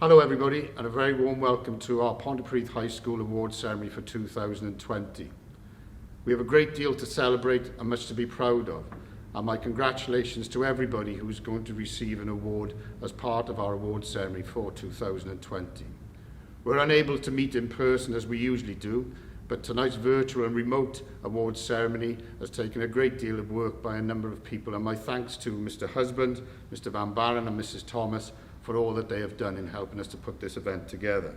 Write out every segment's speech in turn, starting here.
Hello everybody, and a very warm welcome to our Pontypridd High School Awards Ceremony for 2020. We have a great deal to celebrate and much to be proud of, and my congratulations to everybody who is going to receive an award as part of our awards ceremony for 2020. We're unable to meet in person as we usually do, but tonight's virtual and remote awards ceremony has taken a great deal of work by a number of people, and my thanks to Mr. Husband, Mr. Van Barren and Mrs. Thomas for all that they have done in helping us to put this event together.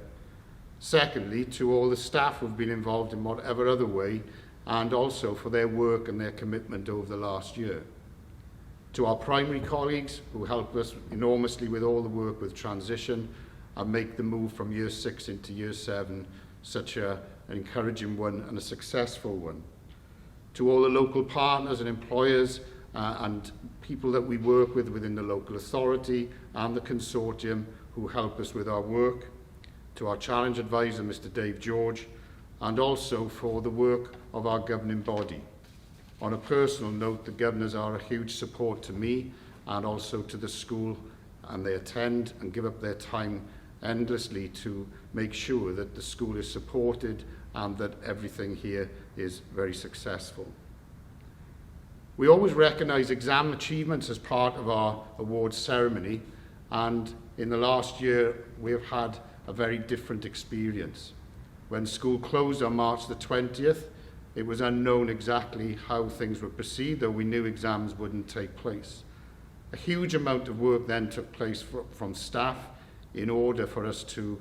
Secondly, to all the staff who have been involved in whatever other way, and also for their work and their commitment over the last year. To our primary colleagues who helped us enormously with all the work with transition and make the move from year 6 into year 7 such an encouraging one and a successful one. To all the local partners and employers and people that we work with within the local authority and the consortium who help us with our work. To our challenge advisor, Mr. Dave George, and also for the work of our governing body. On a personal note, the governors are a huge support to me and also to the school, and they attend and give up their time endlessly to make sure that the school is supported and that everything here is very successful. We always recognise exam achievements as part of our awards ceremony, and in the last year we have had a very different experience. When school closed on March the 20th, it was unknown exactly how things would proceed, though we knew exams wouldn't take place. A huge amount of work then took place from staff in order for us to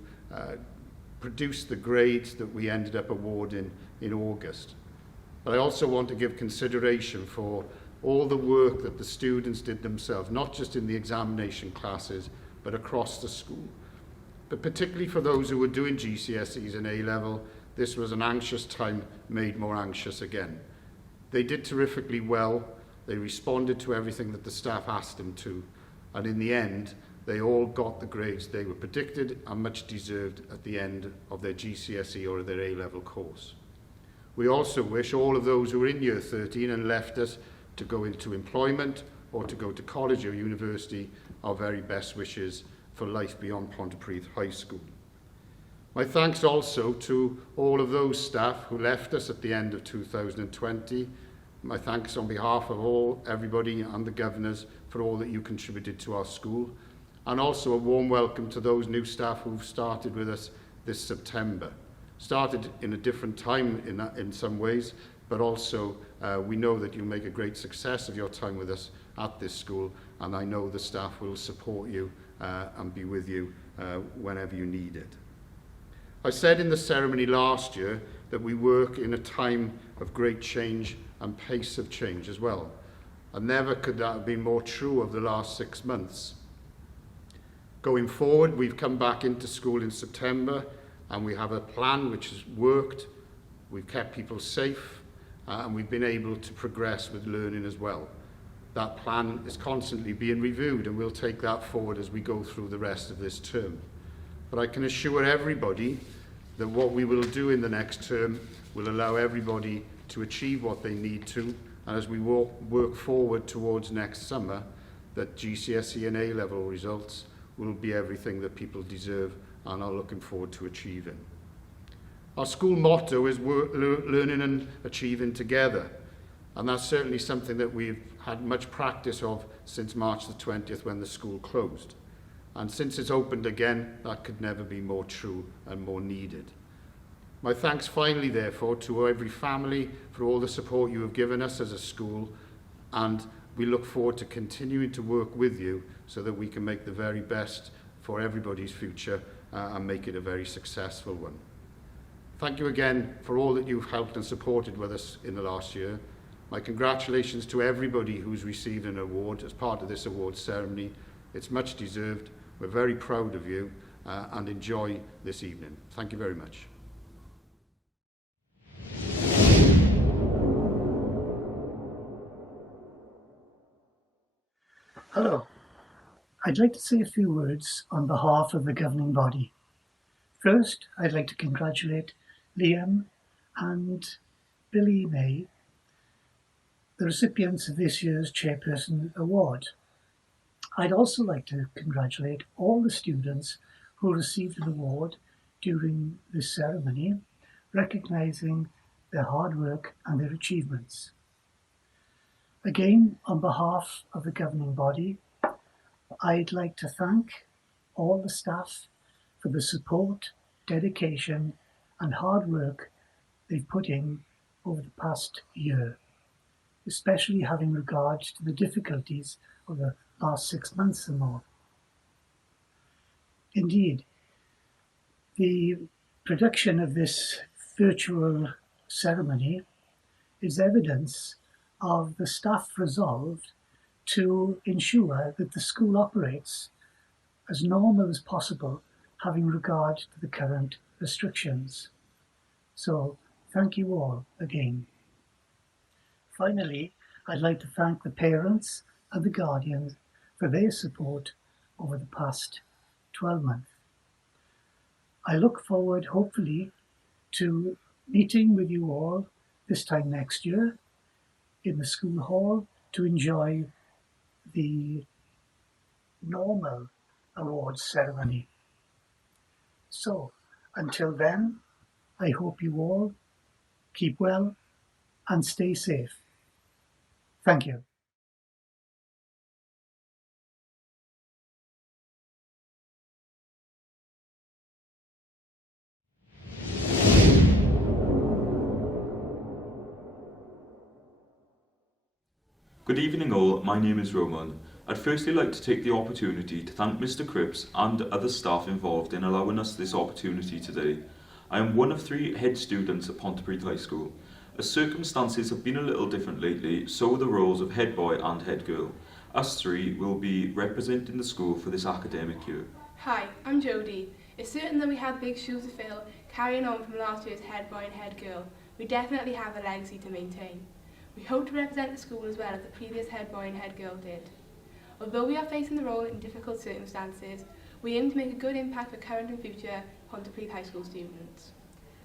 produce the grades that we ended up awarding in August. But I also want to give consideration for all the work that the students did themselves, not just in the examination classes, but across the school. But particularly for those who were doing GCSEs and A-level, this was an anxious time made more anxious again. They did terrifically well. They responded to everything that the staff asked them to. And in the end, they all got the grades they were predicted and much deserved at the end of their GCSE or their A-level course. We also wish all of those who are in year 13 and left us to go into employment or to go to college or university our very best wishes for life beyond Pontypridd High School. My thanks also to all of those staff who left us at the end of 2020. My thanks on behalf of everybody and the governors for all that you contributed to our school, and also a warm welcome to those new staff who've started with us this September. Started in a different time in some ways, but also we know that you make a great success of your time with us at this school, and I know the staff will support you and be with you whenever you need it. I said in the ceremony last year that we work in a time of great change and pace of change as well, and never could that have been more true of the last 6 months. Going forward, we've come back into school in September, and we have a plan which has worked. We've kept people safe, and we've been able to progress with learning as well. That plan is constantly being reviewed, and we'll take that forward as we go through the rest of this term. But I can assure everybody that what we will do in the next term will allow everybody to achieve what they need to, and as we work forward towards next summer, that GCSE and A-level results will be everything that people deserve and are looking forward to achieving. Our school motto is learning and achieving together, and that's certainly something that we've had much practice of since March the 20th when the school closed. And since it's opened again, that could never be more true and more needed. My thanks finally, therefore, to every family for all the support you have given us as a school, and we look forward to continuing to work with you so that we can make the very best for everybody's future and make it a very successful one. Thank you again for all that you've helped and supported with us in the last year. My congratulations to everybody who's received an award as part of this awards ceremony. It's much deserved. We're very proud of you and enjoy this evening. Thank you very much. Hello. I'd like to say a few words on behalf of the governing body. First, I'd like to congratulate Liam and Billy May, the recipients of this year's Chairperson Award. I'd also like to congratulate all the students who received an award during this ceremony, recognising their hard work and their achievements. Again, on behalf of the governing body, I'd like to thank all the staff for the support, dedication and hard work they've put in over the past year, especially having regard to the difficulties of the last 6 months or more. Indeed, the production of this virtual ceremony is evidence of the staff resolved to ensure that the school operates as normal as possible, having regard to the current restrictions. So, thank you all again. Finally, I'd like to thank the parents and the guardians for their support over the past 12 months. I look forward, hopefully, to meeting with you all this time next year in the school hall to enjoy the normal awards ceremony. So, until then, I hope you all keep well and stay safe. Thank you. Good evening all, my name is Roman. I'd firstly like to take the opportunity to thank Mr Cripps and other staff involved in allowing us this opportunity today. I am one of 3 head students at Pontypridd High School. As circumstances have been a little different lately, so are the roles of head boy and head girl. Us 3 will be representing the school for this academic year. Hi, I'm Jodie. It's certain that we have big shoes to fill, carrying on from last year's head boy and head girl. We definitely have a legacy to maintain. We hope to represent the school as well as the previous head boy and head girl did. Although we are facing the role in difficult circumstances, we aim to make a good impact for current and future Pontypridd High School students.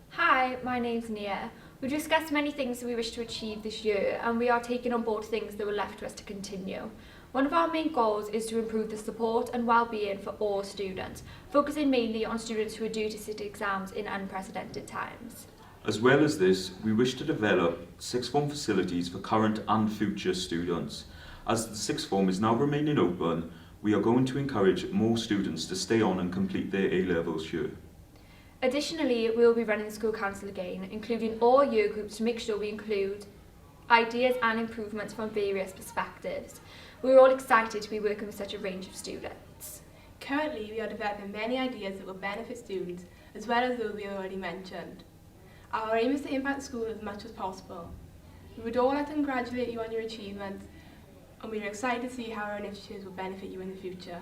Hi, my name's Nia. We discussed many things that we wish to achieve this year, and we are taking on board things that were left to us to continue. One of our main goals is to improve the support and well-being for all students, focusing mainly on students who are due to sit exams in unprecedented times. As well as this, we wish to develop sixth form facilities for current and future students. As the sixth form is now remaining open, we are going to encourage more students to stay on and complete their A-levels here. Additionally, we will be running the school council again, including all year groups to make sure we include ideas and improvements from various perspectives. We're all excited to be working with such a range of students. Currently, we are developing many ideas that will benefit students, as well as those we already mentioned. Our aim is to impact the school as much as possible. We would all like to congratulate you on your achievements, and we are excited to see how our initiatives will benefit you in the future.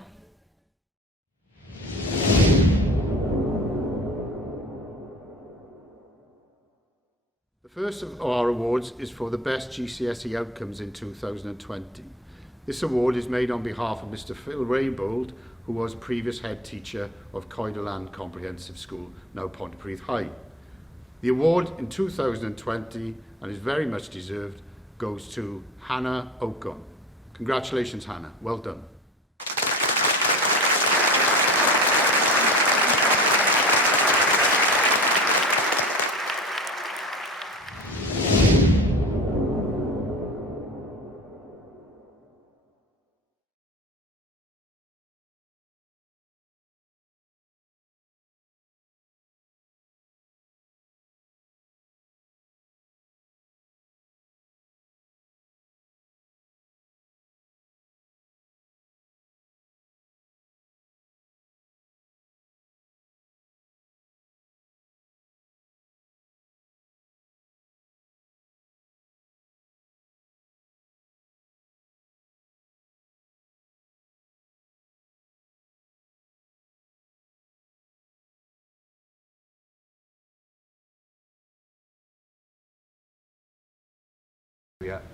The first of our awards is for the best GCSE outcomes in 2020. This award is made on behalf of Mr Phil Raybould, who was previous head teacher of Coiderland Comprehensive School, now Pontypridd High. The award in 2020, and is very much deserved, goes to Hannah Ocon. Congratulations, Hannah. Well done.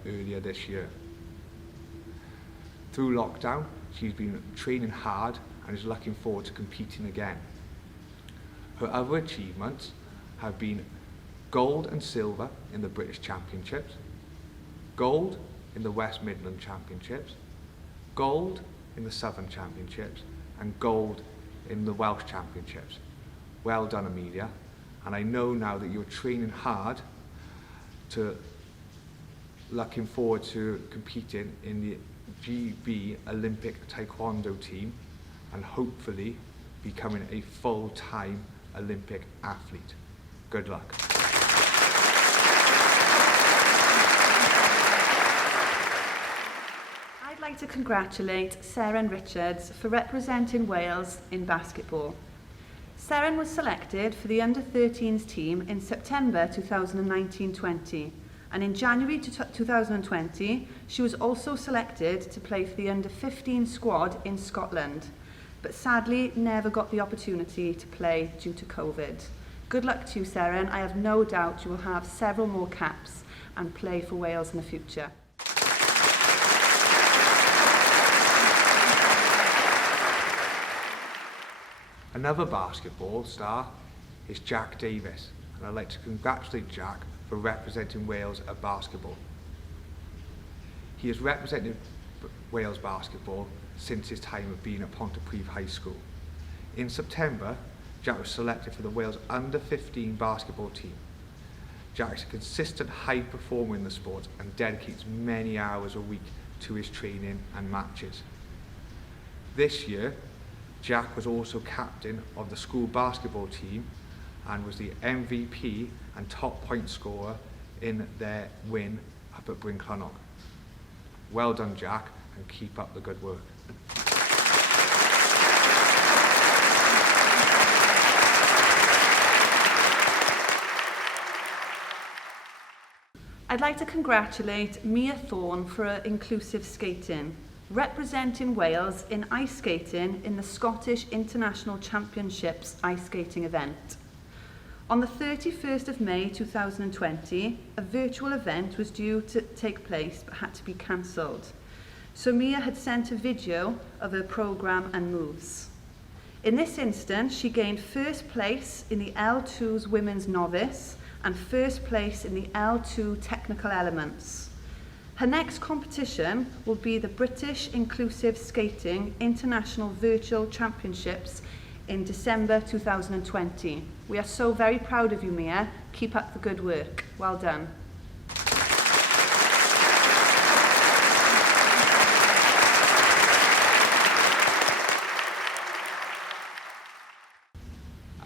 Earlier this year. Through lockdown, she's been training hard and is looking forward to competing again. Her other achievements have been gold and silver in the British Championships, gold in the West Midland Championships, gold in the Southern Championships, and gold in the Welsh Championships. Well done, Amelia. And I know now that you're training hard to looking forward to competing in the GB Olympic Taekwondo team and hopefully becoming a full-time Olympic athlete. Good luck. I'd like to congratulate Seren Richards for representing Wales in basketball. Seren was selected for the under-13s team in September 2019-20, and in January 2020 she was also selected to play for the under-15 squad in Scotland, but sadly never got the opportunity to play due to COVID. Good luck to you, Seren. I have no doubt you will have several more caps and play for Wales in the future. Another basketball star is Jack Davis, and I'd like to congratulate Jack for representing Wales at basketball. He has represented Wales basketball since his time of being at Pontypridd High School. In September, Jack was selected for the Wales under-15 basketball team. Jack is a consistent high performer in the sport and dedicates many hours a week to his training and matches. This year, Jack was also captain of the school basketball team and was the MVP and top point scorer in their win up at Brinclynnog. Well done, Jack, and keep up the good work. I'd like to congratulate Mia Thorne for her inclusive skating, representing Wales in ice skating in the Scottish International Championships ice skating event. On the 31st of May 2020, a virtual event was due to take place but had to be cancelled. So Mia had sent a video of her programme and moves. In this instance, she gained first place in the L2's Women's Novice and first place in the L2 Technical Elements. Her next competition will be the British Inclusive Skating International Virtual Championships in December 2020. We are so very proud of you, Mia. Keep up the good work. Well done.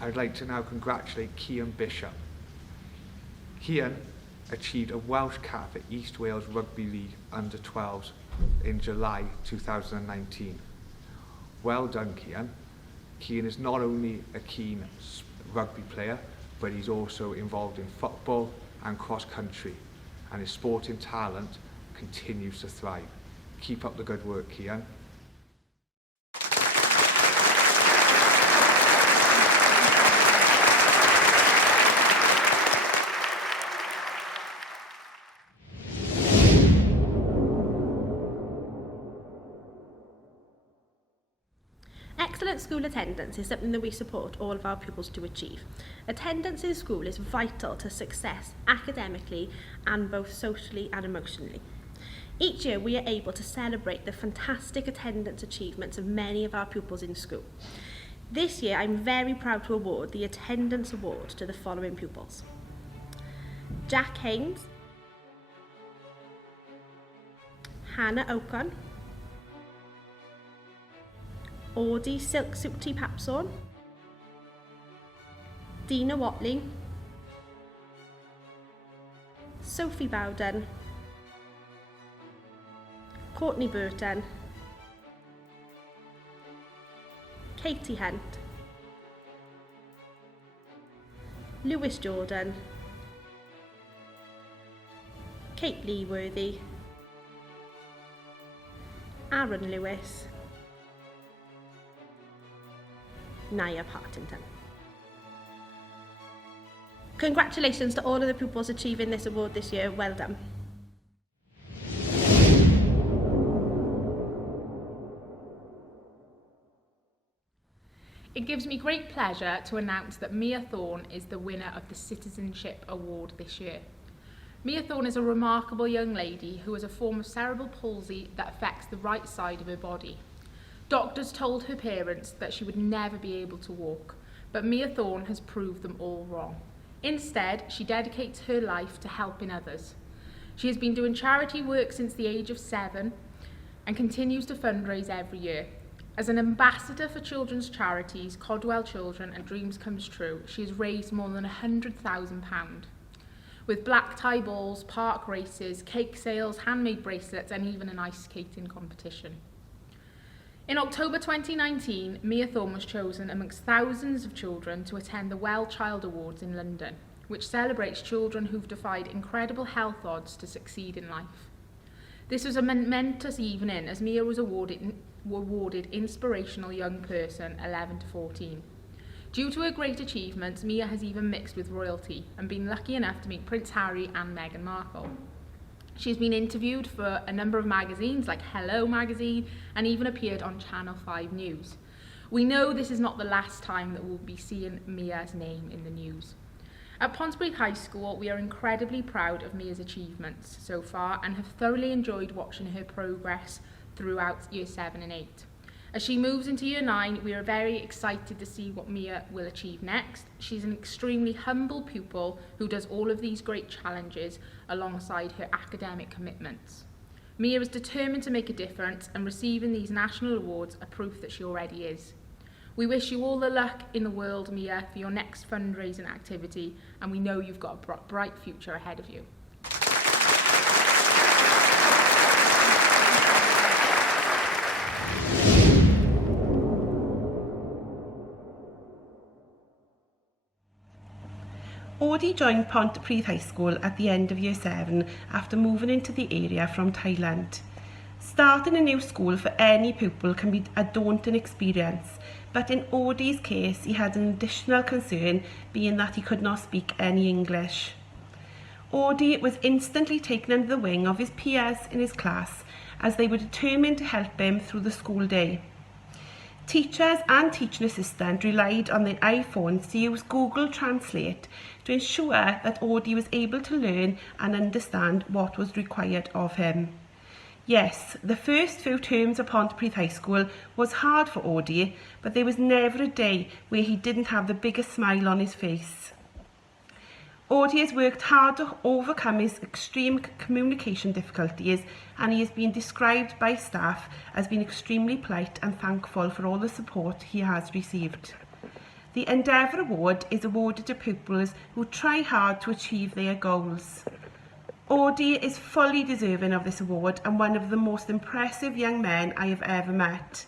I'd like to now congratulate Cian Bishop. Cian achieved a Welsh cap at East Wales Rugby League under-12s in July 2019. Well done, Cian. Cian is not only a keen rugby player, but he's also involved in football and cross-country, and his sporting talent continues to thrive. Keep up the good work, Cian. Excellent school attendance is something that we support all of our pupils to achieve. Attendance in school is vital to success academically and both socially and emotionally. Each year we are able to celebrate the fantastic attendance achievements of many of our pupils in school. This year I'm very proud to award the Attendance Award to the following pupils: Jack Haynes, Hannah Ocon, Audie Silk Suti Papson, Dina Watling, Sophie Bowden, Courtney Burton, Katie Hunt, Lewis Jordan, Kate Leeworthy, Aaron Lewis, Naya Partington. Congratulations to all of the pupils achieving this award this year. Well done. It gives me great pleasure to announce that Mia Thorne is the winner of the Citizenship Award this year. Mia Thorne is a remarkable young lady who has a form of cerebral palsy that affects the right side of her body. Doctors told her parents that she would never be able to walk, but Mia Thorne has proved them all wrong. Instead, she dedicates her life to helping others. She has been doing charity work since the age of 7 and continues to fundraise every year. As an ambassador for children's charities, Codwell Children and Dreams Comes True, she has raised more than £100,000. With black tie balls, park races, cake sales, handmade bracelets and even an ice skating competition. In October 2019, Mia Thorne was chosen amongst thousands of children to attend the Well Child Awards in London, which celebrates children who've defied incredible health odds to succeed in life. This was a momentous evening as Mia was awarded Inspirational Young Person 11 to 14. Due to her great achievements, Mia has even mixed with royalty and been lucky enough to meet Prince Harry and Meghan Markle. She's been interviewed for a number of magazines like Hello magazine and even appeared on Channel 5 News. We know this is not the last time that we'll be seeing Mia's name in the news. At Pontypridd High School, we are incredibly proud of Mia's achievements so far and have thoroughly enjoyed watching her progress throughout Year 7 and 8. As she moves into Year 9, we are very excited to see what Mia will achieve next. She's an extremely humble pupil who does all of these great challenges alongside her academic commitments. Mia is determined to make a difference, and receiving these national awards are proof that she already is. We wish you all the luck in the world, Mia, for your next fundraising activity, and we know you've got a bright future ahead of you. Odie joined Pontypridd High School at the end of Year 7 after moving into the area from Thailand. Starting a new school for any pupil can be a daunting experience, but in Odie's case he had an additional concern, being that he could not speak any English. Odie was instantly taken under the wing of his peers in his class as they were determined to help him through the school day. Teachers and teaching assistants relied on their iPhones to use Google Translate to ensure that Odie was able to learn and understand what was required of him. Yes, the first few terms at Pontypridd High School was hard for Odie, but there was never a day where he didn't have the biggest smile on his face. Odie has worked hard to overcome his extreme communication difficulties, and he has been described by staff as being extremely polite and thankful for all the support he has received. The Endeavour Award is awarded to pupils who try hard to achieve their goals. Odie is fully deserving of this award and one of the most impressive young men I have ever met.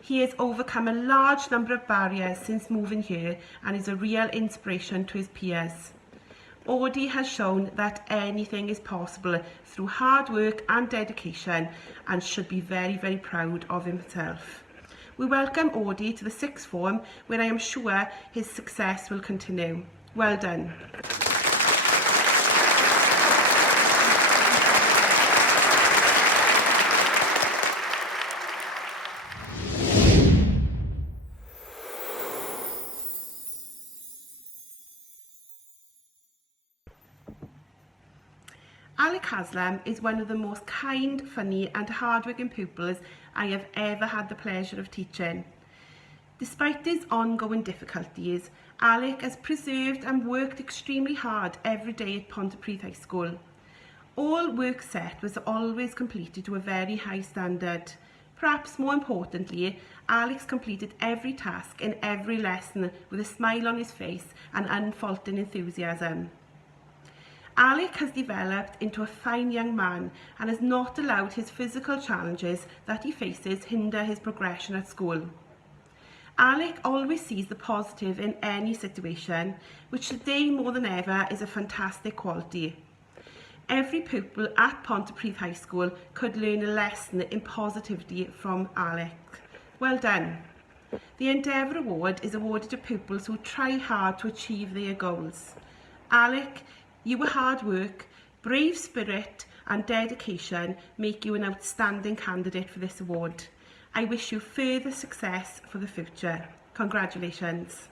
He has overcome a large number of barriers since moving here and is a real inspiration to his peers. Odie has shown that anything is possible through hard work and dedication and should be very, very proud of himself. We welcome Odie to the sixth form, where I am sure his success will continue. Well done. Alec Haslam is one of the most kind, funny and hard-working pupils I have ever had the pleasure of teaching. Despite his ongoing difficulties, Alec has preserved and worked extremely hard every day at Pontypridd High School. All work set was always completed to a very high standard. Perhaps more importantly, Alex completed every task in every lesson with a smile on his face and unfaltering enthusiasm. Alec has developed into a fine young man and has not allowed his physical challenges that he faces hinder his progression at school. Alec always sees the positive in any situation, which today more than ever is a fantastic quality. Every pupil at Pontypridd High School could learn a lesson in positivity from Alec. Well done. The Endeavour Award is awarded to pupils who try hard to achieve their goals. Alec, your hard work, brave spirit and dedication make you an outstanding candidate for this award. I wish you further success for the future. Congratulations.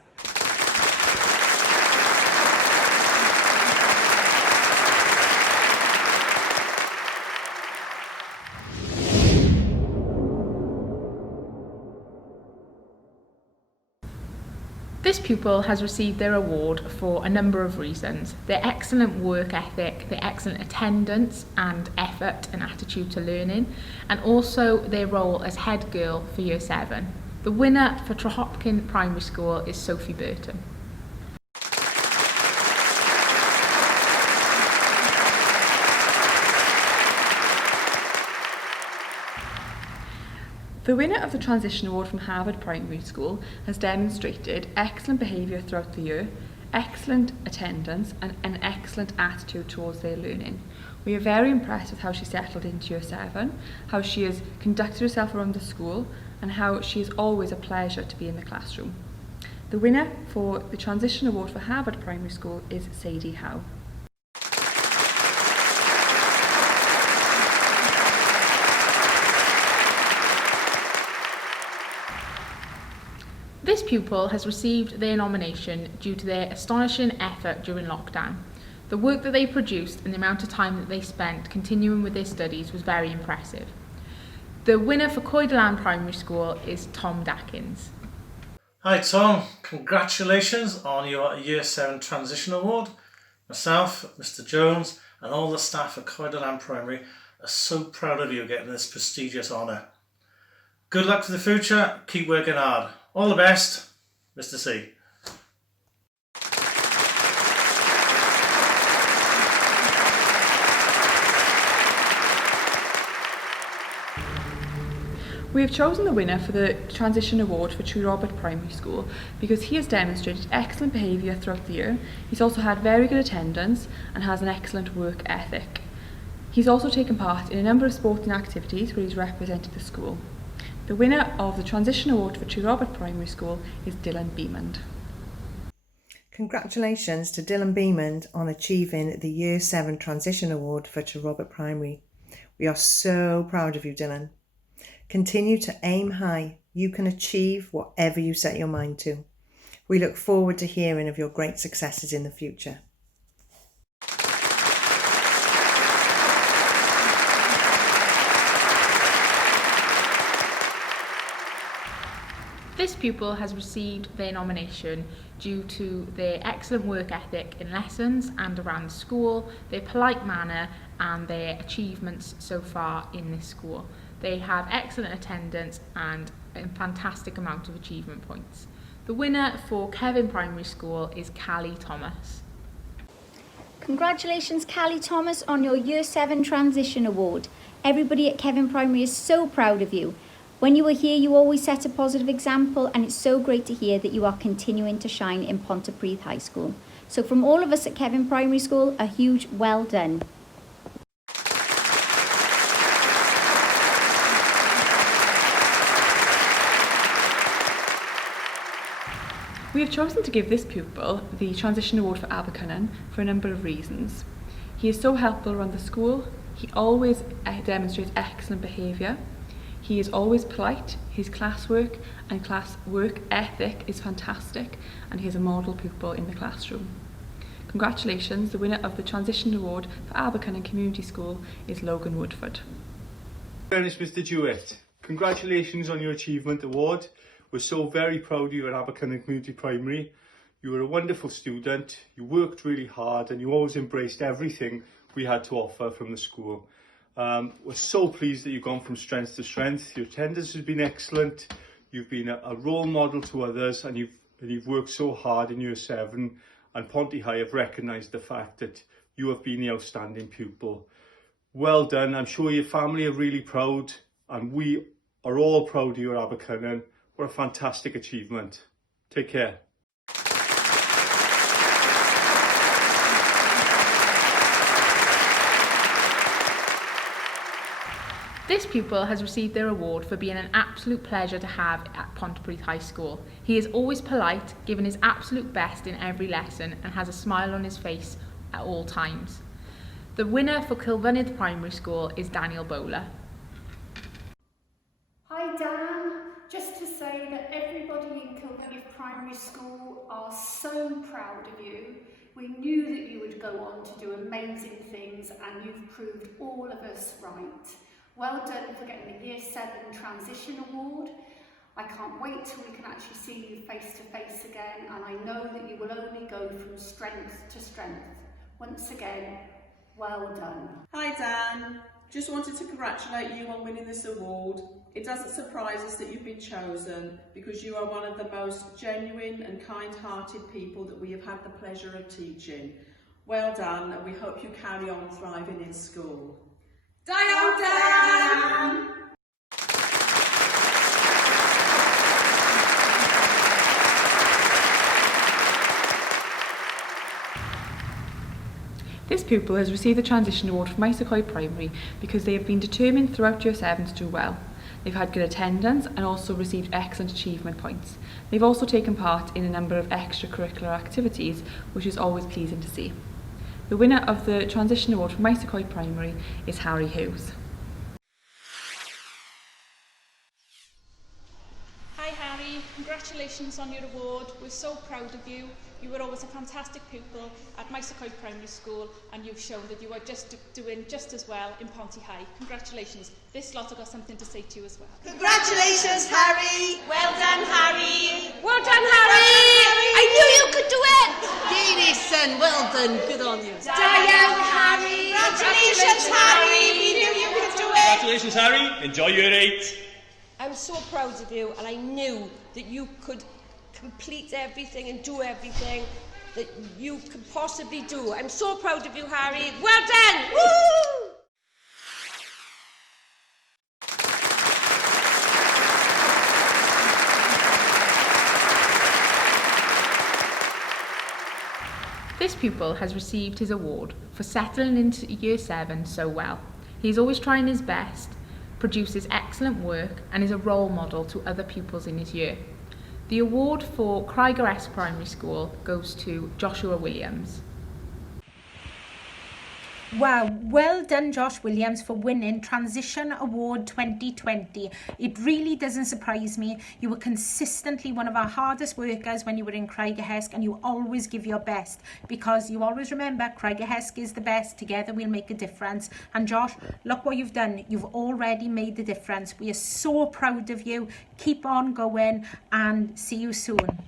This pupil has received their award for a number of reasons: their excellent work ethic, their excellent attendance and effort and attitude to learning, and also their role as head girl for Year 7. The winner for Trehopkin Primary School is Sophie Burton. The winner of the Transition Award from Harvard Primary School has demonstrated excellent behaviour throughout the year, excellent attendance and an excellent attitude towards their learning. We are very impressed with how she settled into Year 7, how she has conducted herself around the school and how she is always a pleasure to be in the classroom. The winner for the Transition Award for Harvard Primary School is Sadie Howe. This pupil has received their nomination due to their astonishing effort during lockdown. The work that they produced and the amount of time that they spent continuing with their studies was very impressive. The winner for Coedalan Primary School is Tom Dackins. Hi Tom, congratulations on your Year 7 Transition Award. Myself, Mr Jones and all the staff at Coedalan Primary are so proud of you getting this prestigious honour. Good luck for the future, keep working hard. All the best, Mr C. We have chosen the winner for the Transition Award for True Robert Primary School because he has demonstrated excellent behaviour throughout the year. He's also had very good attendance and has an excellent work ethic. He's also taken part in a number of sporting activities where he's represented the school. The winner of the Transition Award for True Robert Primary School is Dylan Beamond. Congratulations to Dylan Beamond on achieving the Year 7 Transition Award for True Robert Primary. We are so proud of you, Dylan. Continue to aim high. You can achieve whatever you set your mind to. We look forward to hearing of your great successes in the future. This pupil has received their nomination due to their excellent work ethic in lessons and around the school, their polite manner and their achievements so far in this school. They have excellent attendance and a fantastic amount of achievement points. The winner for Kevin Primary School is Callie Thomas. Congratulations, Callie Thomas, on your Year 7 Transition Award. Everybody at Kevin Primary is so proud of you. When you were here, you always set a positive example, and it's so great to hear that you are continuing to shine in Pontypridd High School. So from all of us at Kevin Primary School, a huge well done. We have chosen to give this pupil the Transition Award for Abercynon for a number of reasons. He is so helpful around the school, he always demonstrates excellent behaviour, he is always polite, his classwork and class work ethic is fantastic, and he is a model pupil in the classroom. Congratulations, the winner of the Transition Award for Abercynon Community School is Logan Woodford. Fairness, Mr Jewett, congratulations on your Achievement Award. We're so very proud of you at Abercynon Community Primary. You were a wonderful student, you worked really hard and you always embraced everything we had to offer from the school. We're so pleased that you've gone from strength to strength. Your attendance has been excellent, you've been a role model to others and you've worked so hard in Year 7, and Ponty High have recognised the fact that you have been the outstanding pupil. Well done, I'm sure your family are really proud and we are all proud of you at Abercynon. What a fantastic achievement. Take care. This pupil has received their award for being an absolute pleasure to have at Pontypridd High School. He is always polite, giving his absolute best in every lesson and has a smile on his face at all times. The winner for Kilfynydd Primary School is Daniel Bowler. Hi Dan, just to say that everybody in Kilfynydd Primary School are so proud of you. We knew that you would go on to do amazing things and you've proved all of us right. Well done for getting the Year 7 Transition Award. I can't wait till we can actually see you face to face again, and I know that you will only go from strength to strength. Once again, well done. Hi Dan, just wanted to congratulate you on winning this award. It doesn't surprise us that you've been chosen because you are one of the most genuine and kind-hearted people that we have had the pleasure of teaching. Well done, and we hope you carry on thriving in school. Diolch Dan! This pupil has received the Transition Award from Isacoy Primary because they have been determined throughout Year 7 to do well. They've had good attendance and also received excellent achievement points. They've also taken part in a number of extracurricular activities, which is always pleasing to see. The winner of the Transition Award from Isacoy Primary is Harry Hughes. Hi Harry, congratulations on your award. We're so proud of you. You were always a fantastic pupil at Isacoy Primary School, and you've shown that you are doing just as well in Ponty High. Congratulations. This lot have got something to say to you as well. Congratulations, Harry. Well done, Harry. Well done, Harry. I knew you could do it. Yay, son. Well done. Good on you. Diane, Harry. Congratulations, Harry. We knew you could do it. Congratulations, Harry. Enjoy Year 8. I'm so proud of you, and I knew that you could complete everything and do everything that you could possibly do. I'm so proud of you, Harry. Well done! Woo! This pupil has received his award for settling into Year 7 so well. He's always trying his best, produces excellent work, and is a role model to other pupils in his year. The award for Craigerest Primary School goes to Joshua Williams. Wow, well done Josh Williams for winning Transition Award 2020. It really doesn't surprise me. You were consistently one of our hardest workers when you were in Craigerest, and you always give your best because you always remember Craigerest is the best. Together we'll make a difference. And Josh, look what you've done. You've already made the difference. We are so proud of you. Keep on going and see you soon.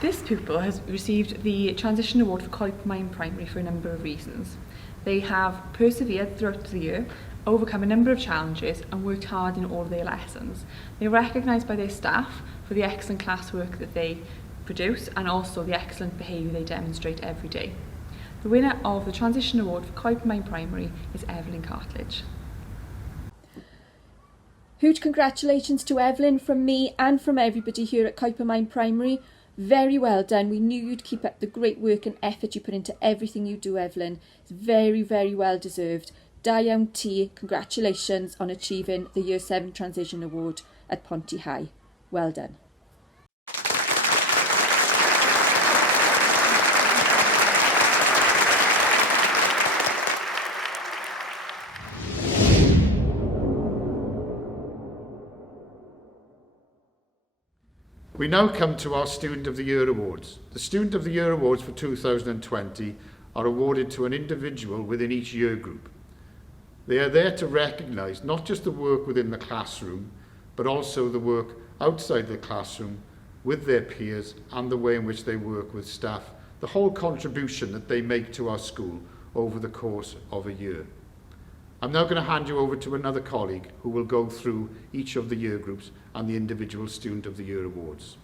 This pupil has received the Transition Award for Coipmine Primary for a number of reasons. They have persevered throughout the year, overcome a number of challenges and worked hard in all of their lessons. They are recognised by their staff for the excellent classwork that they produce and also the excellent behaviour they demonstrate every day. The winner of the Transition Award for Coipmine Primary is Evelyn Cartledge. Huge congratulations to Evelyn from me and from everybody here at Coipmine Primary. Very well done. We knew you'd keep up the great work and effort you put into everything you do, Evelyn. It's very, very well deserved. Diane T, congratulations on achieving the Year 7 Transition Award at Ponty High. Well done. We now come to our Student of the Year Awards. The Student of the Year Awards for 2020 are awarded to an individual within each year group. They are there to recognise not just the work within the classroom, but also the work outside the classroom with their peers and the way in which they work with staff, the whole contribution that they make to our school over the course of a year. I'm now going to hand you over to another colleague who will go through each of the year groups and the individual Student of the Year Awards.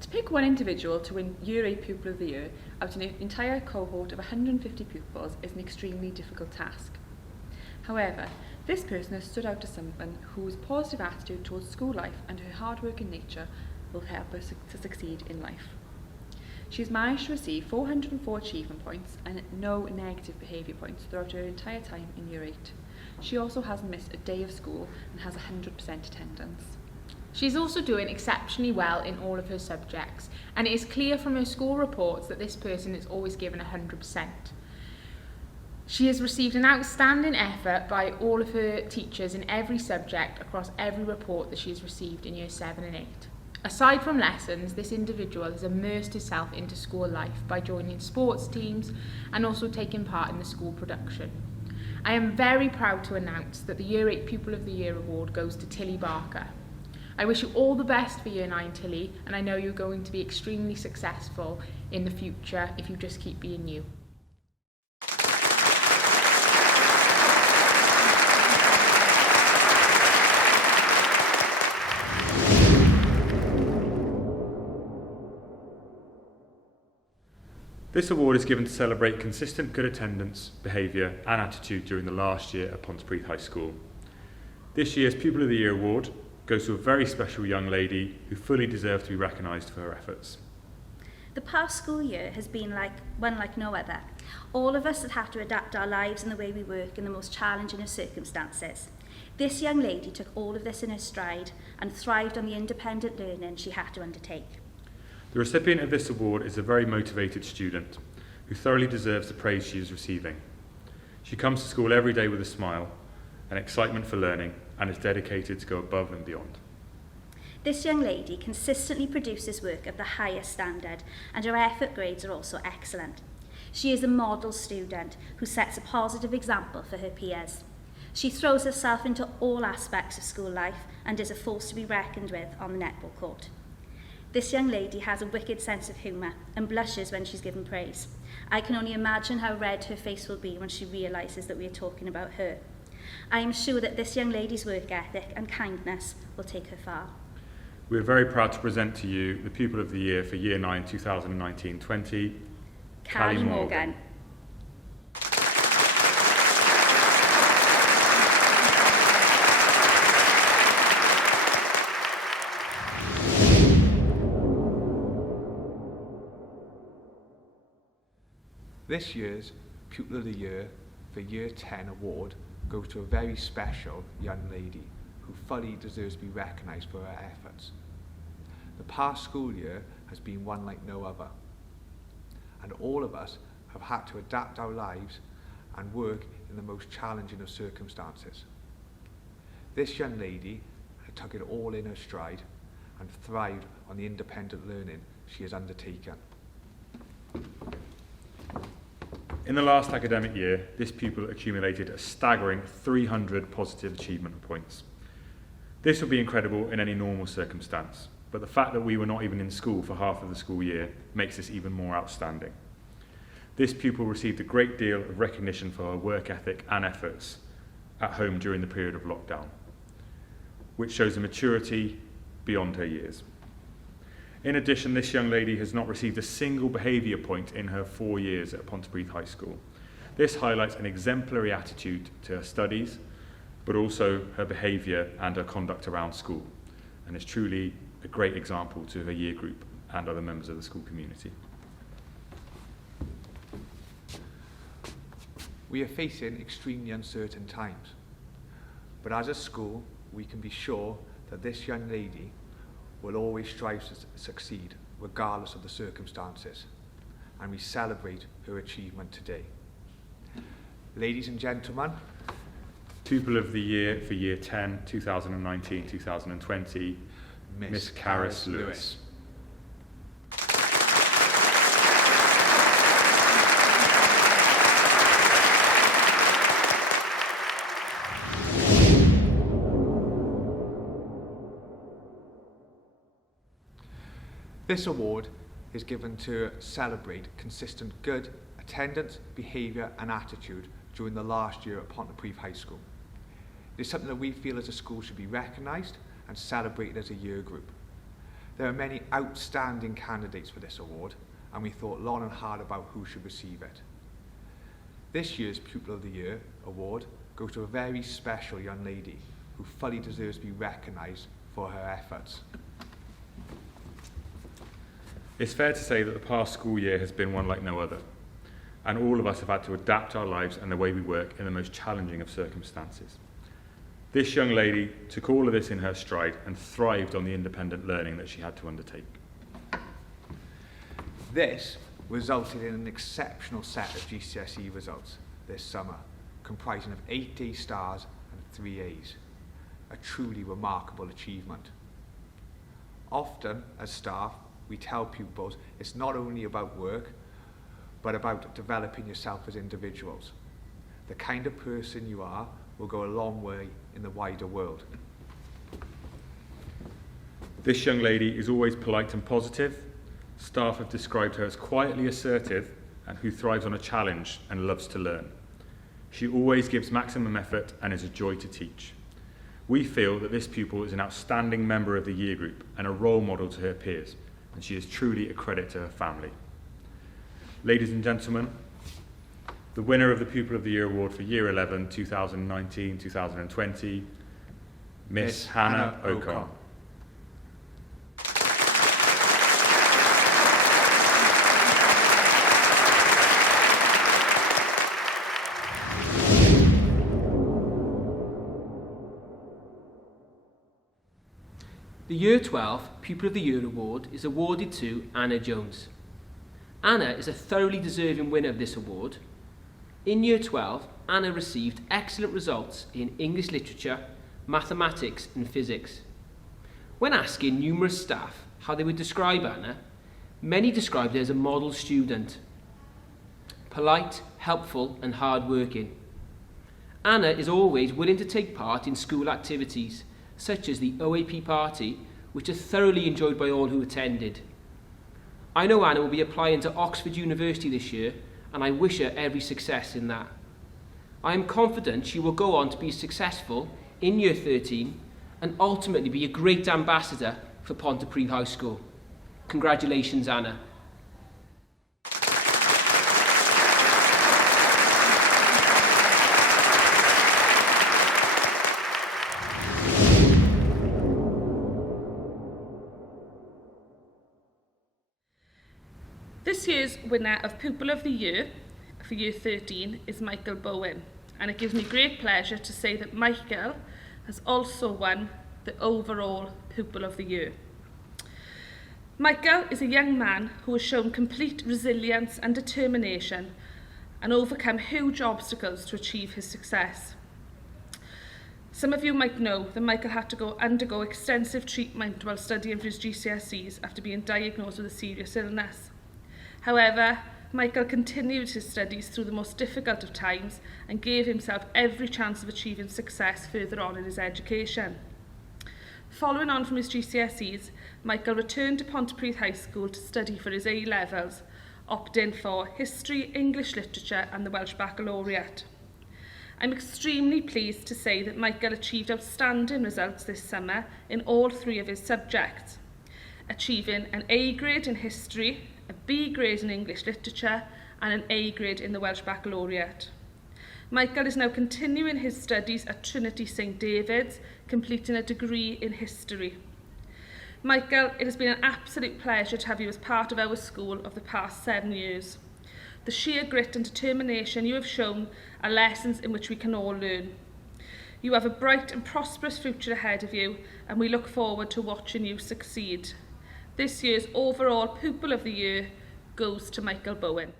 To pick one individual to win Year 8 Pupil of the Year out of an entire cohort of 150 pupils is an extremely difficult task. However, this person has stood out as someone whose positive attitude towards school life and her hard-working nature will help her to succeed in life. She has managed to receive 404 achievement points and no negative behaviour points throughout her entire time in Year 8. She also hasn't missed a day of school and has 100% attendance. She's also doing exceptionally well in all of her subjects, and it is clear from her school reports that this person is always given 100%. She has received an outstanding effort by all of her teachers in every subject across every report that she has received in Year 7 and 8. Aside from lessons, this individual has immersed herself into school life by joining sports teams and also taking part in the school production. I am very proud to announce that the Year 8 Pupil of the Year award goes to Tilly Barker. I wish you all the best for Year 9, Tilly, and I know you're going to be extremely successful in the future if you just keep being you. This award is given to celebrate consistent good attendance, behaviour and attitude during the last year at Pontypridd High School. This year's Pupil of the Year award goes to a very special young lady who fully deserves to be recognised for her efforts. The past school year has been one like no other. All of us have had to adapt our lives and the way we work in the most challenging of circumstances. This young lady took all of this in her stride and thrived on the independent learning she had to undertake. The recipient of this award is a very motivated student who thoroughly deserves the praise she is receiving. She comes to school every day with a smile, an excitement for learning, and is dedicated to go above and beyond. This young lady consistently produces work of the highest standard, and her effort grades are also excellent. She is a model student who sets a positive example for her peers. She throws herself into all aspects of school life and is a force to be reckoned with on the netball court. This young lady has a wicked sense of humour and blushes when she's given praise. I can only imagine how red her face will be when she realises that we are talking about her. I am sure that this young lady's work ethic and kindness will take her far. We are very proud to present to you the Pupil of the Year for Year 9 2019-20, Callie Morgan. This year's Pupil of the Year for Year 10 award goes to a very special young lady who fully deserves to be recognised for her efforts. The past school year has been one like no other, and all of us have had to adapt our lives and work in the most challenging of circumstances. This young lady took it all in her stride and thrived on the independent learning she has undertaken. In the last academic year, this pupil accumulated a staggering 300 positive achievement points. This would be incredible in any normal circumstance, but the fact that we were not even in school for half of the school year makes this even more outstanding. This pupil received a great deal of recognition for her work ethic and efforts at home during the period of lockdown, which shows a maturity beyond her years. In addition, this young lady has not received a single behaviour point in her 4 years at Pontypridd High School. This highlights an exemplary attitude to her studies, but also her behaviour and her conduct around school, and is truly a great example to her year group and other members of the school community. We are facing extremely uncertain times, but as a school, we can be sure that this young lady will always strive to succeed regardless of the circumstances, and we celebrate her achievement today. Ladies and gentlemen, Pupil of the Year for Year 10 2019-2020, Miss Caris Lewis. This award is given to celebrate consistent good attendance, behaviour and attitude during the last year at Pontypridd High School. It is something that we feel as a school should be recognised and celebrated as a year group. There are many outstanding candidates for this award, and we thought long and hard about who should receive it. This year's Pupil of the Year award goes to a very special young lady who fully deserves to be recognised for her efforts. It's fair to say that the past school year has been one like no other, and all of us have had to adapt our lives and the way we work in the most challenging of circumstances. This young lady took all of this in her stride and thrived on the independent learning that she had to undertake. This resulted in an exceptional set of GCSE results, this summer, comprising of 8 A stars and 3 A's. A truly remarkable achievement. Often, as staff, we tell pupils it's not only about work, but about developing yourself as individuals. The kind of person you are will go a long way in the wider world. This young lady is always polite and positive. Staff have described her as quietly assertive and who thrives on a challenge and loves to learn. She always gives maximum effort and is a joy to teach. We feel that this pupil is an outstanding member of the year group and a role model to her peers, and she is truly a credit to her family. Ladies and gentlemen, the winner of the Pupil of the Year Award for Year 11 2019-2020, Miss Hannah O'Connor. The Year 12 Pupil of the Year Award is awarded to Anna Jones. Anna is a thoroughly deserving winner of this award. In Year 12, Anna received excellent results in English literature, mathematics and physics. When asking numerous staff how they would describe Anna, many described her as a model student. Polite, helpful and hard-working. Anna is always willing to take part in school activities, such as the OAP party, which are thoroughly enjoyed by all who attended. I know Anna will be applying to Oxford University this year, and I wish her every success in that. I am confident she will go on to be successful in Year 13 and ultimately be a great ambassador for Pontypridd High School. Congratulations, Anna. This year's winner of Pupil of the Year for Year 13 is Michael Bowen, and it gives me great pleasure to say that Michael has also won the overall Pupil of the Year. Michael is a young man who has shown complete resilience and determination and overcome huge obstacles to achieve his success. Some of you might know that Michael had to undergo extensive treatment while studying for his GCSEs after being diagnosed with a serious illness. However, Michael continued his studies through the most difficult of times and gave himself every chance of achieving success further on in his education. Following on from his GCSEs, Michael returned to Pontypridd High School to study for his A-levels, opting for History, English Literature and the Welsh Baccalaureate. I'm extremely pleased to say that Michael achieved outstanding results this summer in all 3 of his subjects, achieving an A grade in History, a B grade in English Literature and an A grade in the Welsh Baccalaureate. Michael is now continuing his studies at Trinity St David's, completing a degree in History. Michael, it has been an absolute pleasure to have you as part of our school of the past 7 years. The sheer grit and determination you have shown are lessons in which we can all learn. You have a bright and prosperous future ahead of you, and we look forward to watching you succeed. This year's overall Pupil of the Year goes to Michael Bowen.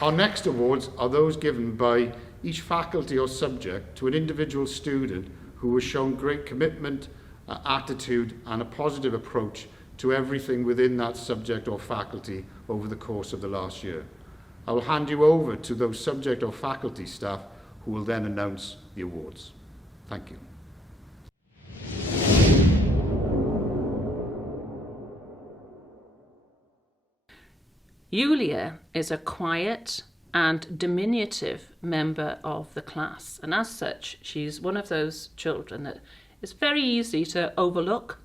Our next awards are those given by each faculty or subject to an individual student who has shown great commitment, attitude and a positive approach to everything within that subject or faculty over the course of the last year. I will hand you over to those subject or faculty staff who will then announce the awards. Thank you. Yulia is a quiet and diminutive member of the class, and as such she's one of those children that is very easy to overlook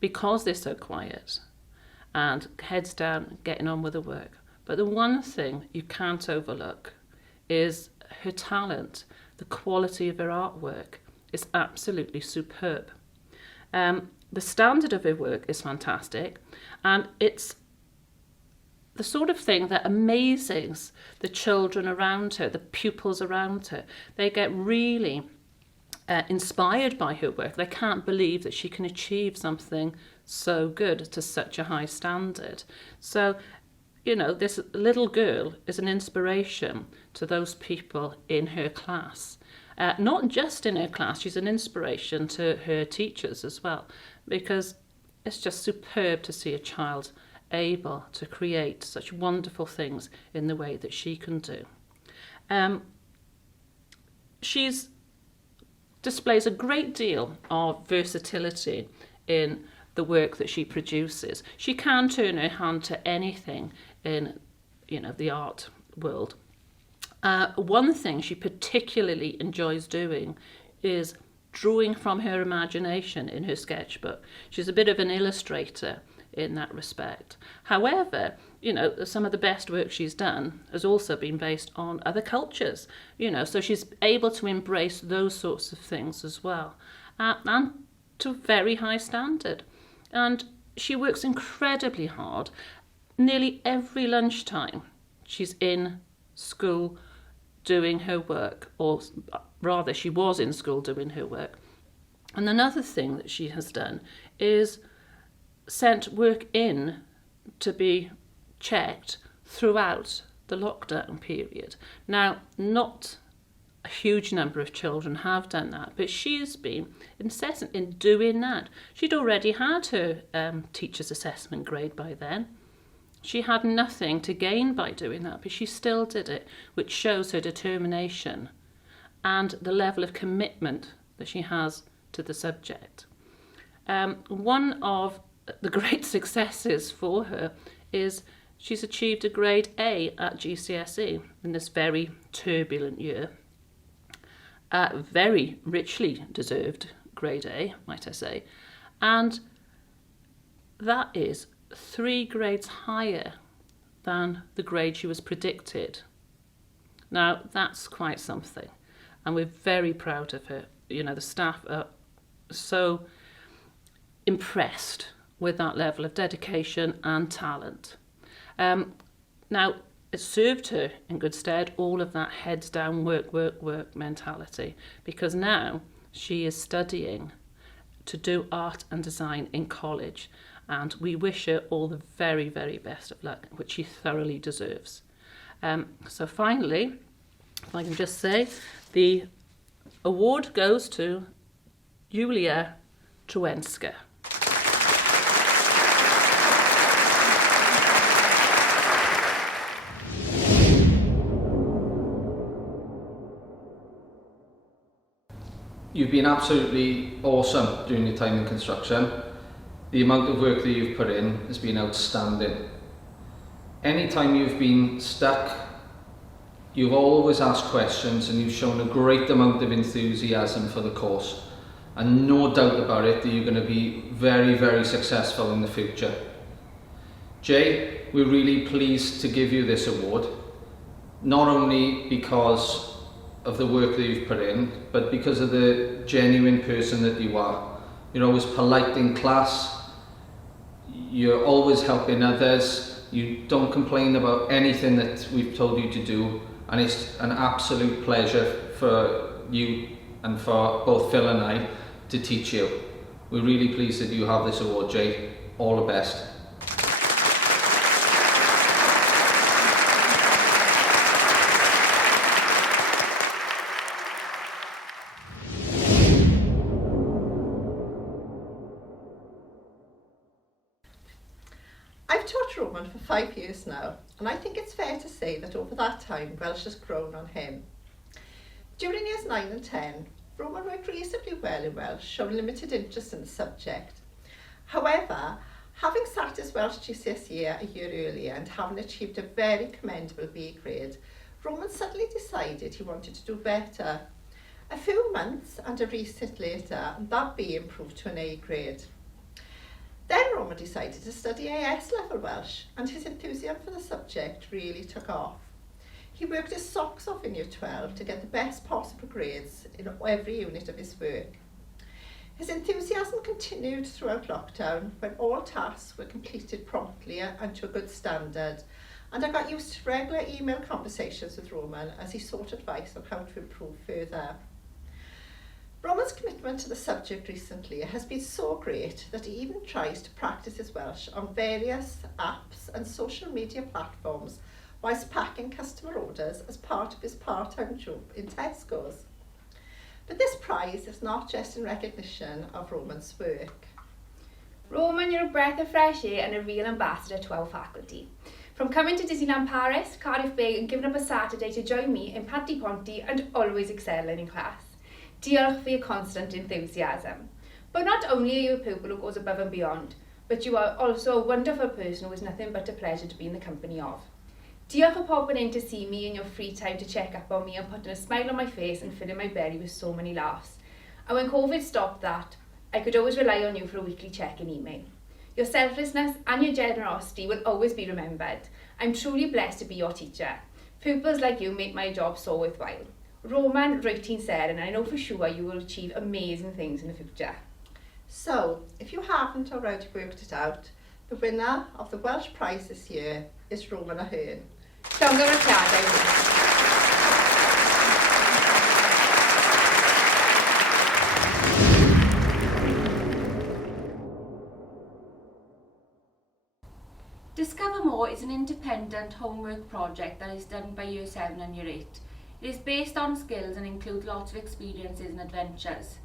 because they're so quiet and heads down getting on with the work. But the one thing you can't overlook is her talent. The quality of her artwork is absolutely superb. The standard of her work is fantastic, and it's the sort of thing that amazes the children around her, the pupils around her. They get really inspired by her work. They can't believe that she can achieve something so good to such a high standard. So, you know, this little girl is an inspiration to those people in her class. Not just in her class, she's an inspiration to her teachers as well, because it's just superb to see a child able to create such wonderful things in the way that she can do. She's displays a great deal of versatility in the work that she produces. She can turn her hand to anything in, you know, the art world. One thing she particularly enjoys doing is drawing from her imagination in her sketchbook. She's a bit of an illustrator in that respect. However, you know, some of the best work she's done has also been based on other cultures, you know, so she's able to embrace those sorts of things as well, and to a very high standard. And she works incredibly hard. Nearly every lunchtime she's in school doing her work, or rather she was in school doing her work. And another thing that she has done is sent work in to be checked throughout the lockdown period. Now, not a huge number of children have done that, but she's been incessant in doing that. She'd already had her teacher's assessment grade by then. She had nothing to gain by doing that, but she still did it, which shows her determination and the level of commitment that she has to the subject. One of the great successes for her is she's achieved a grade A at GCSE in this very turbulent year. Very richly deserved grade A, might I say. And that is 3 grades higher than the grade she was predicted. Now, that's quite something. And we're very proud of her. You know, the staff are so impressed with that level of dedication and talent. Now, it served her in good stead, all of that heads down, work mentality, because now she is studying to do art and design in college, and we wish her all the very, very best of luck, which she thoroughly deserves. So finally, if I can just say, the award goes to Julia Truenska. You've been absolutely awesome during your time in construction. The amount of work that you've put in has been outstanding. Any time you've been stuck, you've always asked questions and you've shown a great amount of enthusiasm for the course. And no doubt about it that you're going to be very, very successful in the future. Jay, we're really pleased to give you this award, not only because of the work that you've put in, but because of the genuine person that you are. You're always polite in class, you're always helping others, you don't complain about anything that we've told you to do, and it's an absolute pleasure for you and for both Phil and I to teach you. We're really pleased that you have this award, Jay. All the best. I've taught Roman for 5 years now, and I think it's fair to say that over that time Welsh has grown on him. During years 9 and 10, Roman worked reasonably well in Welsh, showing limited interest in the subject. However, having sat his Welsh GCSE a year earlier and having achieved a very commendable B grade, Roman suddenly decided he wanted to do better. A few months and a resit later, that B improved to an A grade. Then Roman decided to study AS level Welsh, and his enthusiasm for the subject really took off. He worked his socks off in Year 12 to get the best possible grades in every unit of his work. His enthusiasm continued throughout lockdown when all tasks were completed promptly and to a good standard, and I got used to regular email conversations with Roman as he sought advice on how to improve further. Roman's commitment to the subject recently has been so great that he even tries to practice his Welsh on various apps and social media platforms whilst packing customer orders as part of his part-time job in Tesco's. But this prize is not just in recognition of Roman's work. Roman, you're a breath of fresh air and a real ambassador to our faculty. From coming to Disneyland Paris, Cardiff Bay and giving up a Saturday to join me in Panty Ponty and always excelling in class. Diolch for your constant enthusiasm. But not only are you a pupil who goes above and beyond, but you are also a wonderful person who is nothing but a pleasure to be in the company of. Diolch for popping in to see me in your free time to check up on me and putting a smile on my face and filling my belly with so many laughs. And when COVID stopped that, I could always rely on you for a weekly check-in email. Your selflessness and your generosity will always be remembered. I'm truly blessed to be your teacher. Pupils like you make my job so worthwhile. Roman, writing said, and I know for sure you will achieve amazing things in the future. So, if you haven't already worked it out, the winner of the Welsh Prize this year is Roman Ahern. Discover More is an independent homework project that is done by Year 7 and Year 8. It is based on skills and includes lots of experiences and adventures.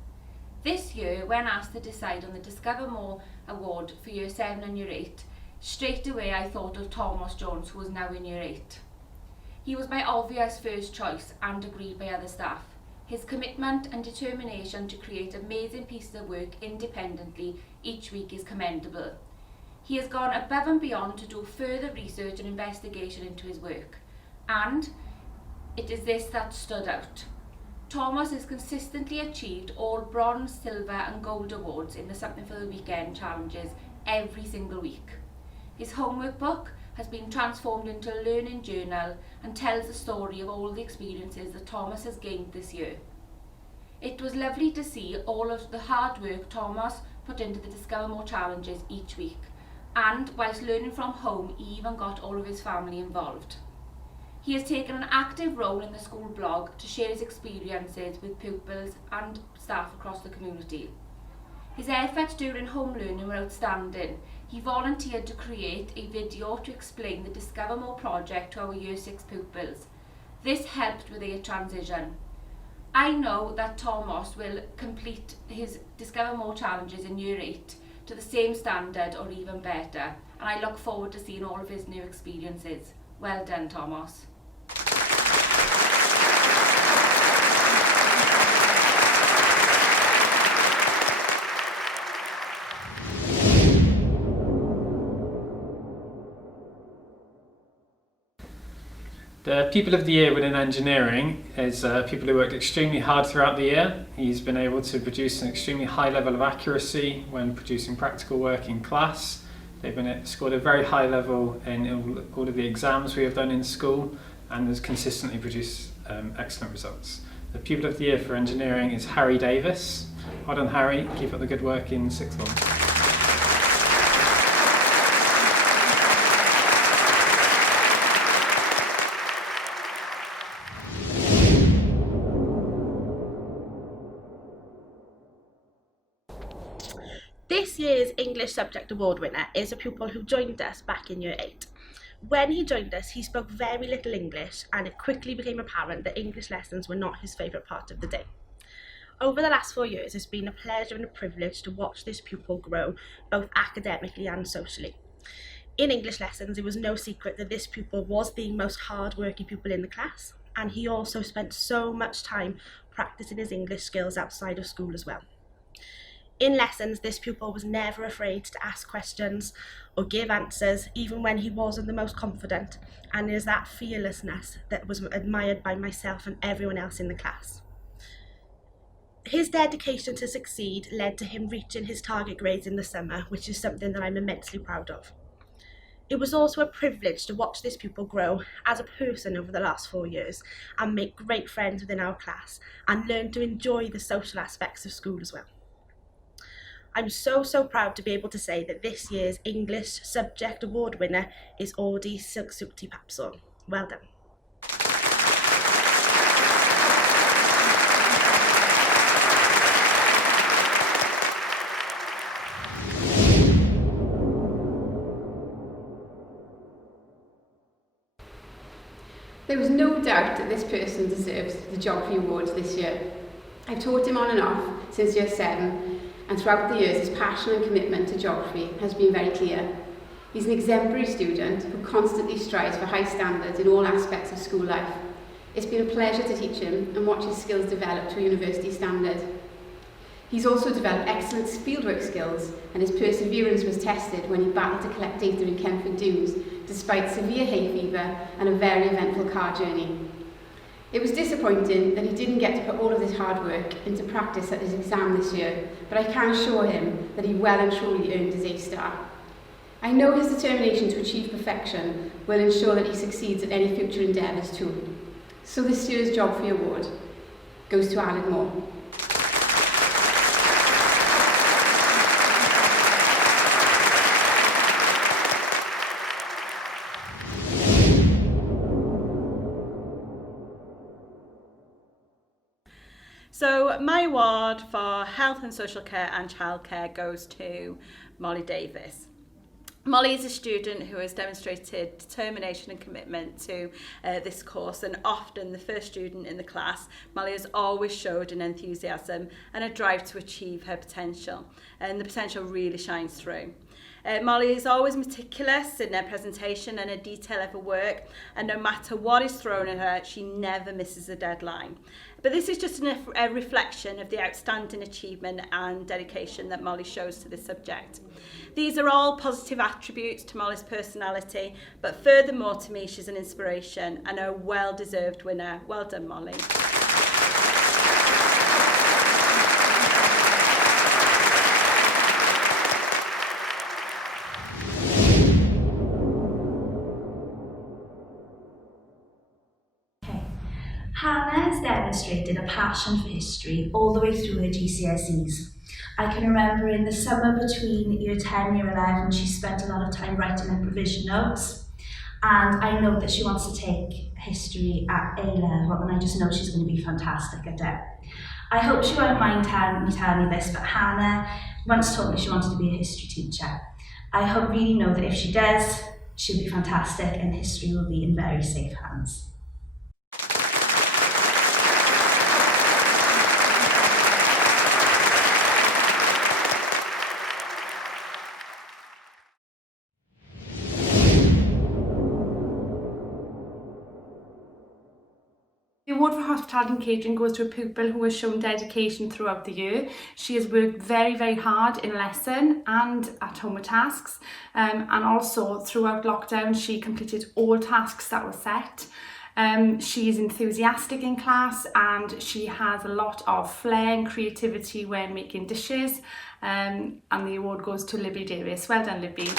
This year, when asked to decide on the Discover More award for Year 7 and Year 8, straight away I thought of Thomas Jones, who is now in Year 8. He was my obvious first choice and agreed by other staff. His commitment and determination to create amazing pieces of work independently each week is commendable. He has gone above and beyond to do further research and investigation into his work, and it is this that stood out. Thomas has consistently achieved all bronze, silver and gold awards in the Something for the Weekend challenges every single week. His homework book has been transformed into a learning journal and tells the story of all the experiences that Thomas has gained this year. It was lovely to see all of the hard work Thomas put into the Discover More challenges each week, and whilst learning from home, he even got all of his family involved. He has taken an active role in the school blog to share his experiences with pupils and staff across the community. His efforts during home learning were outstanding. He volunteered to create a video to explain the Discover More project to our Year 6 pupils. This helped with their transition. I know that Thomas will complete his Discover More challenges in Year 8 to the same standard or even better, and I look forward to seeing all of his new experiences. Well done, Thomas. The Pupil of the Year within engineering is people who worked extremely hard throughout the year. He's been able to produce an extremely high level of accuracy when producing practical work in class. They've scored a very high level in all of the exams we have done in school and has consistently produced excellent results. The Pupil of the Year for engineering is Harry Davis. Well done, Harry. Keep up the good work in sixth form. This year's English Subject Award winner is a pupil who joined us back in Year 8. When he joined us, he spoke very little English, and it quickly became apparent that English lessons were not his favourite part of the day. Over the last 4 years, it's been a pleasure and a privilege to watch this pupil grow, both academically and socially. In English lessons, it was no secret that this pupil was the most hard-working pupil in the class, and he also spent so much time practicing his English skills outside of school as well. In lessons, this pupil was never afraid to ask questions or give answers, even when he wasn't the most confident, and it is that fearlessness that was admired by myself and everyone else in the class. His dedication to succeed led to him reaching his target grades in the summer, which is something that I'm immensely proud of. It was also a privilege to watch this pupil grow as a person over the last 4 years and make great friends within our class and learn to enjoy the social aspects of school as well. I'm so proud to be able to say that this year's English Subject Award winner is Audi Silksukti Papsol. Well done. doubt that this person deserves the Geography Awards this year. I've taught him on and off since year 7, and throughout the years his passion and commitment to geography has been very clear. He's an exemplary student who constantly strives for high standards in all aspects of school life. It's been a pleasure to teach him and watch his skills develop to a university standard. He's also developed excellent fieldwork skills, and his perseverance was tested when he battled to collect data in Kentford Dunes despite severe hay fever and a very eventful car journey. It was disappointing that he didn't get to put all of this hard work into practice at his exam this year, but I can assure him that he well and truly earned his A-star. I know his determination to achieve perfection will ensure that he succeeds at any future endeavours too. So this year's Geography Award goes to Alan Moore. So my award for health and social care and childcare goes to Molly Davis. Molly is a student who has demonstrated determination and commitment to this course, and often the first student in the class. Molly has always showed an enthusiasm and a drive to achieve her potential, and the potential really shines through. Molly is always meticulous in her presentation and her detail of her work, and no matter what is thrown at her, she never misses a deadline. But this is just a reflection of the outstanding achievement and dedication that Molly shows to this subject. These are all positive attributes to Molly's personality, but furthermore to me, she's an inspiration and a well-deserved winner. Well done, Molly. Hannah has demonstrated a passion for history all the way through her GCSEs. I can remember in the summer between year 10 and year 11, she spent a lot of time writing her provision notes, and I know that she wants to take history at A level, and I just know she's going to be fantastic at it. I hope she won't mind me telling you this, but Hannah once told me she wanted to be a history teacher. I really know that if she does, she'll be fantastic and history will be in very safe hands. The award for hospitality and catering goes to a pupil who has shown dedication throughout the year. She has worked very, very hard in lesson and at home with tasks, and also throughout lockdown she completed all tasks that were set. She is enthusiastic in class, and she has a lot of flair and creativity when making dishes, and the award goes to Libby Davis. Well done, Libby.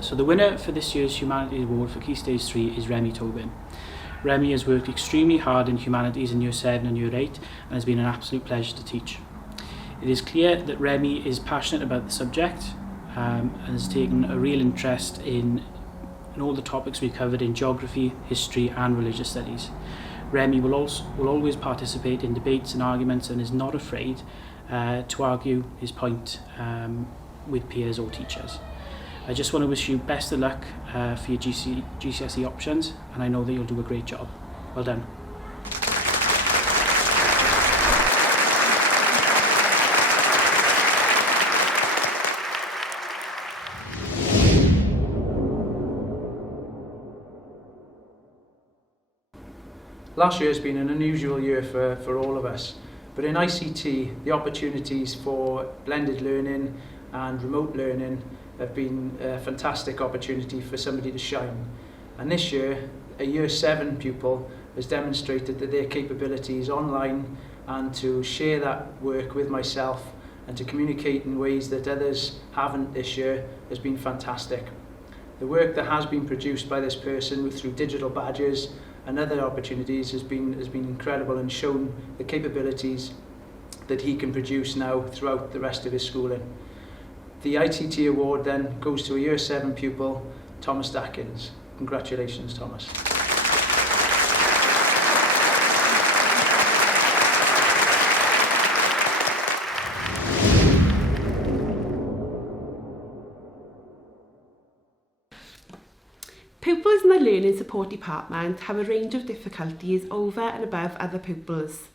So the winner for this year's Humanities Award for Key Stage 3 is Remy Tobin. Remy has worked extremely hard in Humanities in Year 7 and Year 8 and has been an absolute pleasure to teach. It is clear that Remy is passionate about the subject and has taken a real interest in all the topics we covered in geography, history and religious studies. Remy will always participate in debates and arguments and is not afraid to argue his point with peers or teachers. I just want to wish you best of luck for your GCSE options, and I know that you'll do a great job. Well done. Last year has been an unusual year for all of us, but in ICT the opportunities for blended learning and remote learning have been a fantastic opportunity for somebody to shine. And this year, a Year 7 pupil has demonstrated that their capabilities online and to share that work with myself and to communicate in ways that others haven't this year has been fantastic. The work that has been produced by this person through digital badges and other opportunities has been incredible and shown the capabilities that he can produce now throughout the rest of his schooling. The ITT award then goes to a Year 7 pupil, Thomas Dackins. Congratulations, Thomas. Pupils in the Learning Support Department have a range of difficulties over and above other pupils.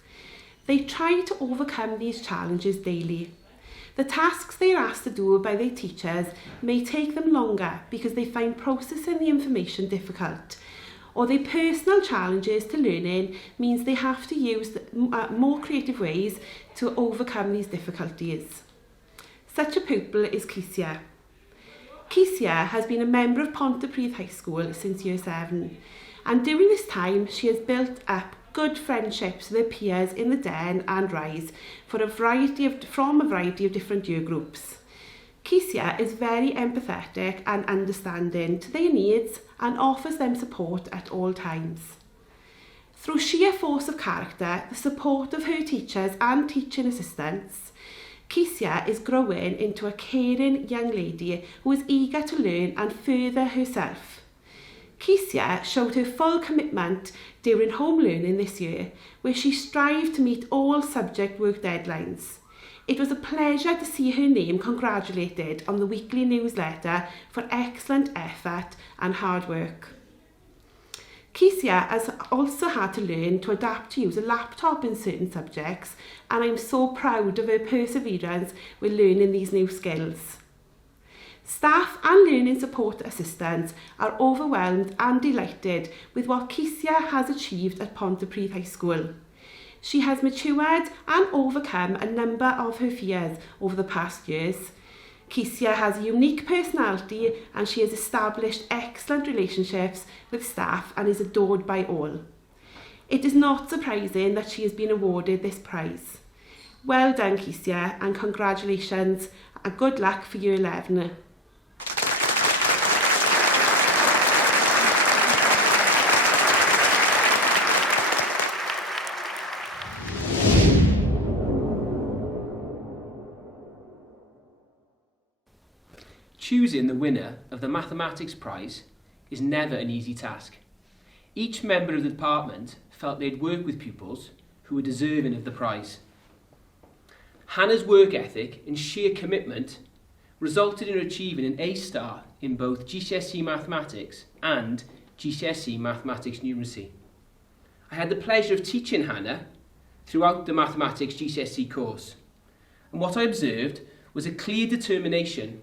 They try to overcome these challenges daily. The tasks they are asked to do by their teachers may take them longer because they find processing the information difficult, or their personal challenges to learning means they have to use more creative ways to overcome these difficulties. Such a pupil is Keisia. Keisia has been a member of Pontypridd High School since Year 7, and during this time she has built up good friendships with her peers in the Den and Rise from a variety of different year groups. Keisia is very empathetic and understanding to their needs and offers them support at all times. Through sheer force of character, the support of her teachers and teaching assistants, Keisia is growing into a caring young lady who is eager to learn and further herself. Keisia showed her full commitment during home learning this year, where she strived to meet all subject work deadlines. It was a pleasure to see her name congratulated on the weekly newsletter for excellent effort and hard work. Keisia has also had to learn to adapt to use a laptop in certain subjects, and I'm so proud of her perseverance with learning these new skills. Staff and learning support assistants are overwhelmed and delighted with what Keisia has achieved at Pontypridd High School. She has matured and overcome a number of her fears over the past years. Keisia has a unique personality and she has established excellent relationships with staff and is adored by all. It is not surprising that she has been awarded this prize. Well done, Keisia, and congratulations and good luck for Year 11. Choosing the winner of the Mathematics Prize is never an easy task. Each member of the department felt they'd work with pupils who were deserving of the prize. Hannah's work ethic and sheer commitment resulted in her achieving an A-star in both GCSE Mathematics and GCSE Mathematics Numeracy. I had the pleasure of teaching Hannah throughout the Mathematics GCSE course, and what I observed was a clear determination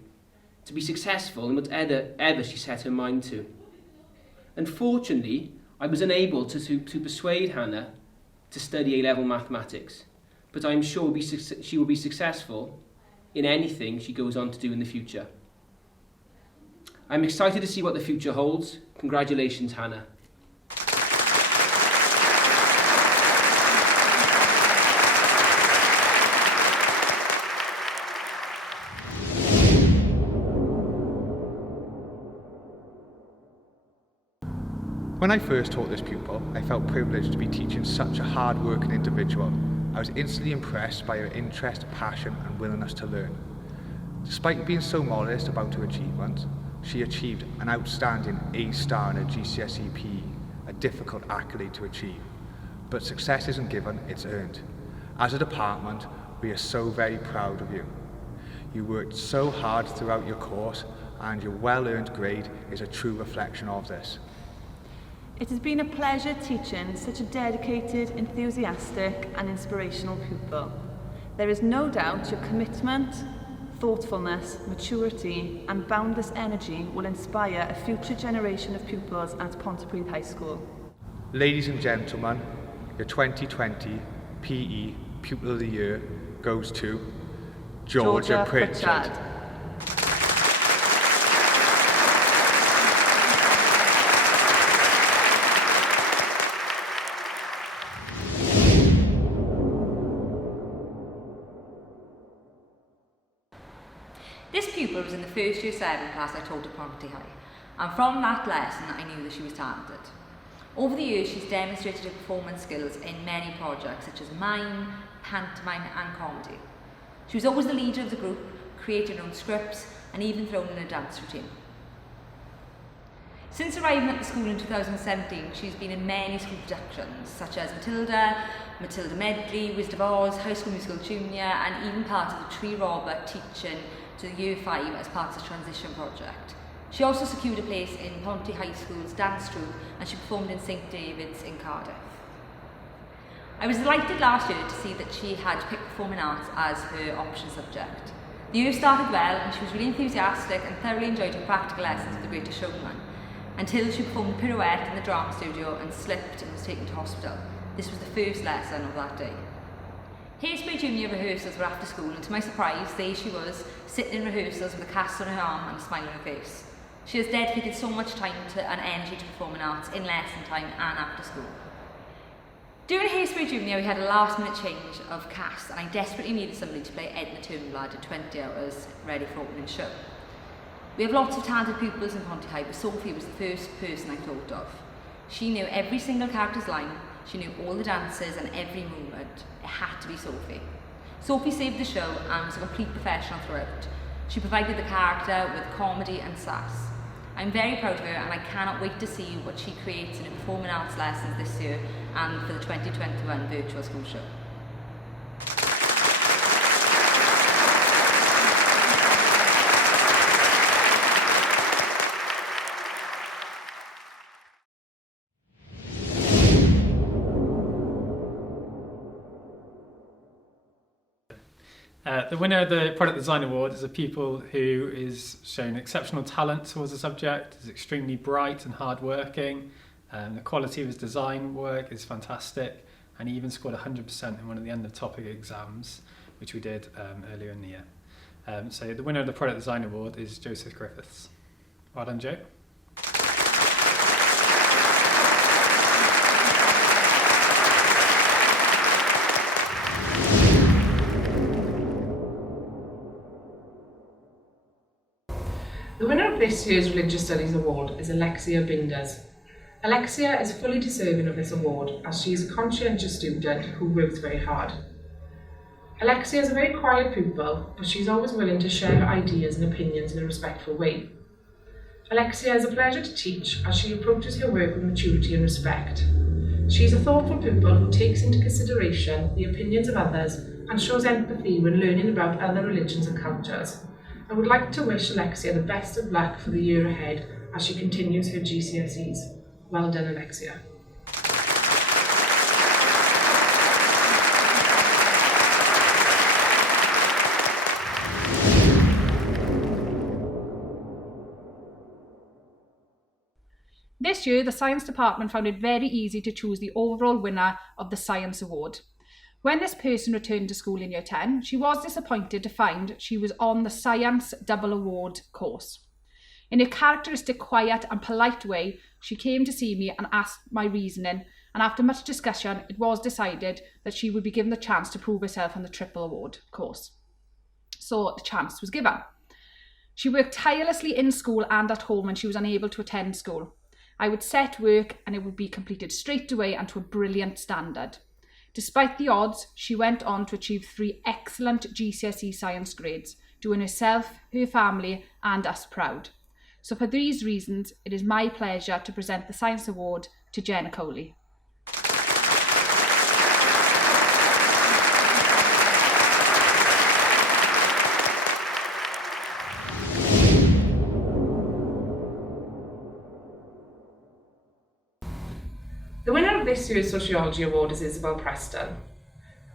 to be successful in whatever she set her mind to. Unfortunately, I was unable to persuade Hannah to study A-level mathematics, but I'm sure she will be successful in anything she goes on to do in the future. I'm excited to see what the future holds. Congratulations, Hannah. When I first taught this pupil, I felt privileged to be teaching such a hard-working individual. I was instantly impressed by her interest, passion and willingness to learn. Despite being so modest about her achievements, she achieved an outstanding A-star in her GCSE PE, a difficult accolade to achieve. But success isn't given, it's earned. As a department, we are so very proud of you. You worked so hard throughout your course and your well-earned grade is a true reflection of this. It has been a pleasure teaching such a dedicated, enthusiastic and inspirational pupil. There is no doubt your commitment, thoughtfulness, maturity and boundless energy will inspire a future generation of pupils at Pontypridd High School. Ladies and gentlemen, your 2020 PE Pupil of the Year goes to Georgia Pritchard. This pupil was in the first year 7 class I taught at Ponty High, and from that lesson I knew that she was talented. Over the years she's demonstrated her performance skills in many projects such as mime, pantomime and comedy. She was always the leader of the group, created her own scripts and even thrown in a dance routine. Since arriving at the school in 2017, she's been in many school productions such as Matilda, Matilda Medley, Wizard of Oz, High School Musical Junior and even part of the Tree Robber teaching to Year 5 as part of the transition project. She also secured a place in Ponty High School's dance troupe and she performed in St David's in Cardiff. I was delighted last year to see that she had picked performing arts as her option subject. The year started well and she was really enthusiastic and thoroughly enjoyed her practical lessons of The Greatest Showman, until she performed a pirouette in the drama studio and slipped and was taken to hospital. This was the first lesson of that day. Haysbury Junior rehearsals were after school and to my surprise, there she was, sitting in rehearsals with a cast on her arm and a smile on her face. She has dedicated so much time and energy to performing arts in lesson time and after school. During Haysbury Junior we had a last minute change of cast and I desperately needed somebody to play Edna Turnblad at 20 hours ready for opening show. We have lots of talented pupils in Ponty High, but Sophie was the first person I thought of. She knew every single character's line, she knew all the dances and every movement. It had to be Sophie. Sophie saved the show and was a complete professional throughout. She provided the character with comedy and sass. I'm very proud of her and I cannot wait to see what she creates in her performing arts lessons this year and for the 2021 Virtual School Show. The winner of the Product Design Award is a pupil who is showing exceptional talent towards the subject, is extremely bright and hardworking. The quality of his design work is fantastic, and he even scored 100% in one of the end of topic exams, which we did earlier in the year. So the winner of the Product Design Award is Joseph Griffiths. Well done, Joe. The winner of this year's Religious Studies Award is Alexia Binders. Alexia is fully deserving of this award as she is a conscientious student who works very hard. Alexia is a very quiet pupil, but she's always willing to share her ideas and opinions in a respectful way. Alexia is a pleasure to teach as she approaches her work with maturity and respect. She is a thoughtful pupil who takes into consideration the opinions of others and shows empathy when learning about other religions and cultures. I would like to wish Alexia the best of luck for the year ahead as she continues her GCSEs. Well done, Alexia. This year, the Science Department found it very easy to choose the overall winner of the Science Award. When this person returned to school in Year 10, she was disappointed to find she was on the Science Double Award course. In her characteristic quiet and polite way, she came to see me and asked my reasoning, and after much discussion, it was decided that she would be given the chance to prove herself on the Triple Award course. So the chance was given. She worked tirelessly in school and at home when she was unable to attend school. I would set work and it would be completed straight away and to a brilliant standard. Despite the odds, she went on to achieve 3 excellent GCSE science grades, doing herself, her family and us proud. So for these reasons, it is my pleasure to present the Science Award to Jenna Coley. The winner of this year's Sociology Award is Isabel Preston.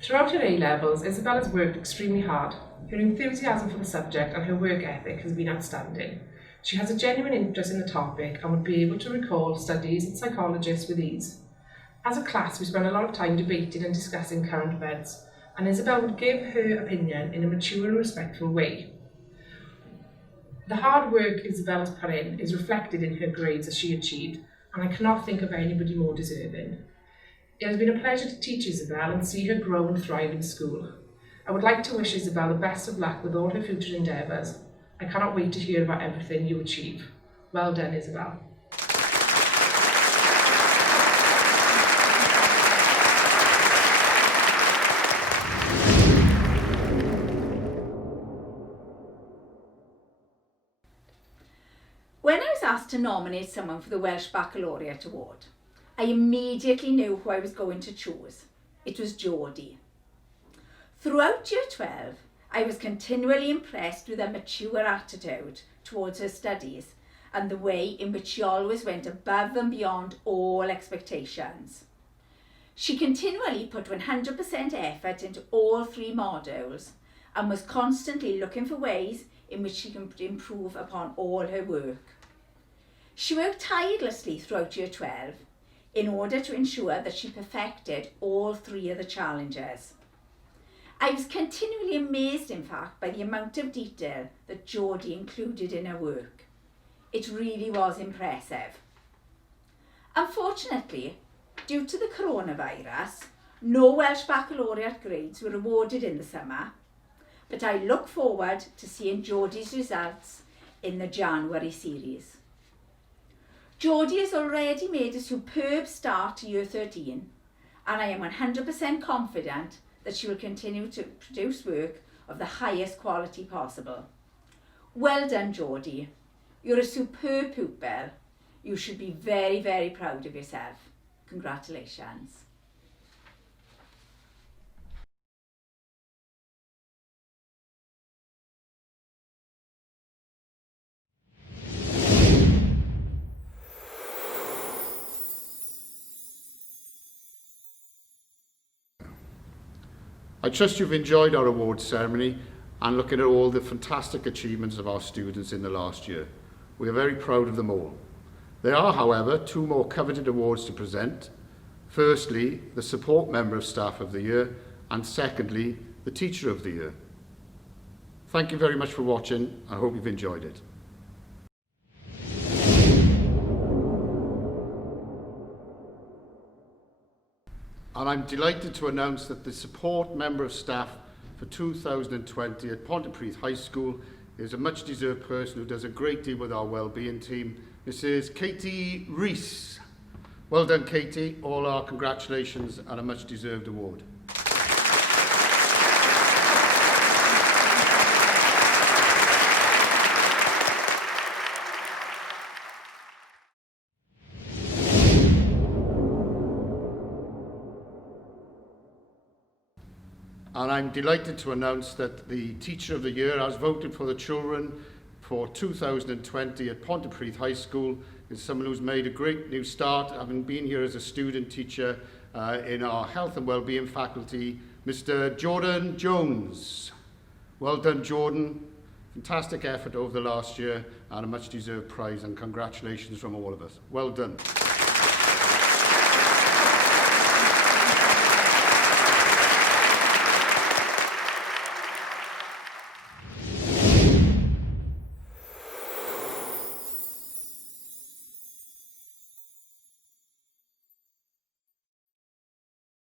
Throughout her A-levels, Isabel has worked extremely hard. Her enthusiasm for the subject and her work ethic has been outstanding. She has a genuine interest in the topic and would be able to recall studies and psychologists with ease. As a class, we spent a lot of time debating and discussing current events, and Isabel would give her opinion in a mature and respectful way. The hard work Isabel has put in is reflected in her grades as she achieved, and I cannot think of anybody more deserving. It has been a pleasure to teach Isabel and see her grow and thrive in school. I would like to wish Isabel the best of luck with all her future endeavours. I cannot wait to hear about everything you achieve. Well done, Isabel. When I was asked to nominate someone for the Welsh Baccalaureate Award, I immediately knew who I was going to choose. It was Geordie. Throughout Year 12, I was continually impressed with her mature attitude towards her studies, and the way in which she always went above and beyond all expectations. She continually put 100% effort into all 3 modules and was constantly looking for ways in which she can improve upon all her work. She worked tirelessly throughout Year 12 in order to ensure that she perfected all 3 of the challenges. I was continually amazed, in fact, by the amount of detail that Geordie included in her work. It really was impressive. Unfortunately, due to the coronavirus, no Welsh Baccalaureate grades were awarded in the summer, but I look forward to seeing Geordie's results in the January series. Geordie has already made a superb start to Year 13, and I am 100% confident that she will continue to produce work of the highest quality possible. Well done, Geordie. You're a superb pupil. You should be very, very proud of yourself. Congratulations. I trust you've enjoyed our awards ceremony and looking at all the fantastic achievements of our students in the last year. We are very proud of them all. There are, however, 2 more coveted awards to present. Firstly, the Support Member of Staff of the Year, and secondly, the Teacher of the Year. Thank you very much for watching. I hope you've enjoyed it. And I'm delighted to announce that the Support Member of Staff for 2020 at Pontypridd High School is a much-deserved person who does a great deal with our wellbeing team, Mrs. Katie Rees. Well done, Katie. All our congratulations and a much-deserved award. And I'm delighted to announce that the Teacher of the Year has voted for the children for 2020 at Pontypridd High School is someone who's made a great new start, having been here as a student teacher in our Health and Wellbeing faculty, Mr. Jordan Jones. Well done, Jordan. Fantastic effort over the last year and a much deserved prize, and congratulations from all of us. Well done.